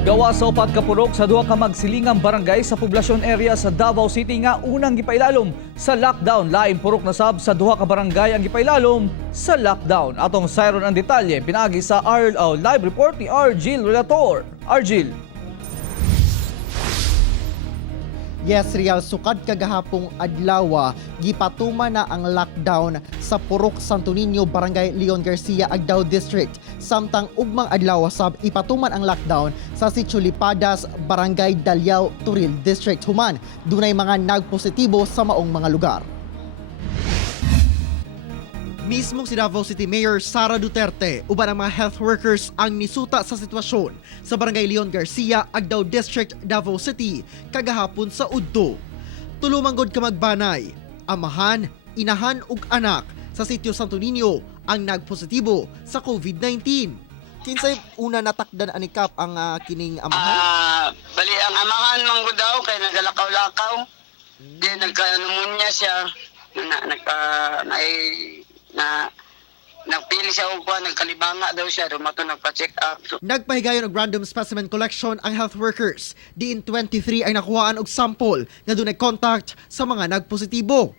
Gawa sa upat ka purok sa duha ka magsilingang barangay sa poblasyon area sa Davao City nga unang gipailalom sa lockdown. Lain purok na sab sa duha ka barangay ang gipailalom sa lockdown. Atong sayron ang detalye pinaagi sa live report ni Argil Relator. Argil. Yes, Real, sukad kagahapong adlaw, gipatuma na ang lockdown sa Purok Santo Niño, Barangay Leon Garcia, Agdao District. Samtang ugmang adlaw sab ipatuman ang lockdown sa Sitio Lipadas, Barangay Daliao, Turil District. Human, dunay mga nagpositibo sa maong mga lugar. Mismong si Davao City Mayor Sara Duterte uban ang mga health workers ang nisuta sa sitwasyon sa Barangay Leon Garcia, Agdao District, Davao City kagahapon sa Udto. Tulumanggod ka magbanay, amahan, inahan ug anak sa Sitio Santo Niño ang nagpositibo sa COVID-19. Kinsay una natakdan ani Kap ang kining amahan? Bali ang amahan manggo daw kay nagalakaw-lakaw. Di nagka-pneumonia siya nagpili siya og nagkalibanga daw siya dumato nagpa-check up. Nagpahigayon og random specimen collection ang health workers. Diin 23 ay nakuhaan og sample nga dunay contact sa mga nagpositibo.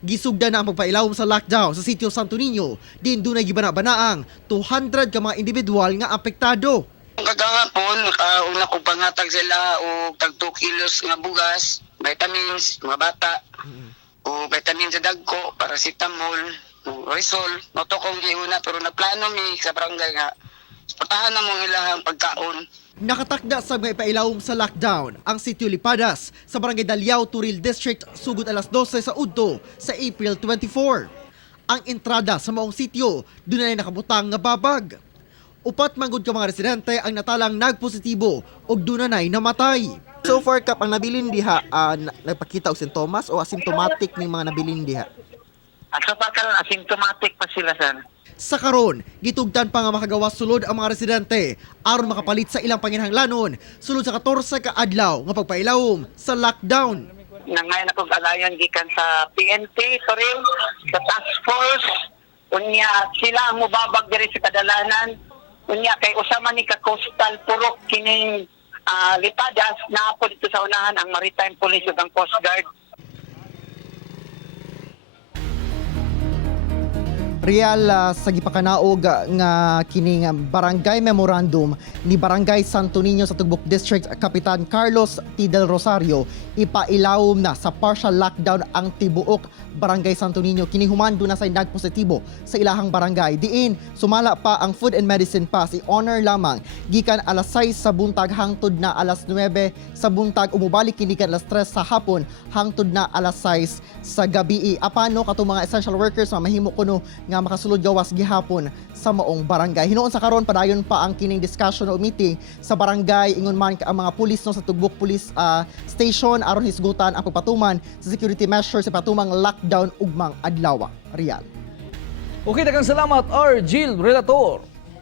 Gisugda na ang pagpailawom sa lockdown sa Sitio Santo Niño. Diin dunay gibana-banaang 200 ka mga individual nga apektado. Kagahapon nakauna ko pangatag sila og tag 2 kilos nga bugas, vitamins mga bata. O vitamins sa dagko, paracetamol, Risol, noto kong giuna pero naplano mi sa barangay nga patahan na mong ilahang pagkaon. Nakatakda sa mga ipailawom sa lockdown ang Sitio Lipadas sa Barangay Daliao, Turil District sugod alas 12 sa Udto sa April 24. Ang entrada sa maong sitio dunay nakabutang nga babag. Upat manggod ka mga residente ang natalang nagpositibo ug dunay namatay. So far Kap, ang nabilin diha nagpakita og sintomas o asymptomatic ning mga nabilin diha? So pa karon asymptomatic pa sila san. Sa karon, gitugdan pa nga makagawas sulod ang mga residente aron makapalit sa ilang panginahanglanon sulod sa 14 ka adlaw nga pagpailawom sa lockdown. Nangayon akong alayan gikan sa PNP, Toril, sa task force. Unya sila ang mubabag diri sa kadalanan. Unya kay usama ni ka coastal purok kining Lipadas na po dito sa unahan ang Maritime Police ug ang Coast Guard. Real sa gipakanaog nga kining barangay memorandum ni Barangay Santo Niño sa Tugbok District, Kapitan Carlos T. Del Rosario, ipailawom na sa partial lockdown ang tibuok Barangay Santo Niño. Kini human do na say nagpositibo sa ilahang barangay. Diin sumala pa ang food and medicine pass i-honor lamang gikan alas 6 sa buntag hangtod na alas 9 sa buntag, umubalik kini kan alas 3 sa hapon hangtod na alas 6 sa gabi. Apano kato mga essential workers nga mahimo kuno nga makasulod gawas gihapon sa maong barangay. Hinuon sa karon padayon pa ang kining discussion o meeting sa barangay ingon man ang mga pulis no sa Tugbok Police Station aron hisgutan ang pagpatuman sa security measures sa patumang lockdown ugmang adlaw. Real. Okay, daghang salamat Argil Relator.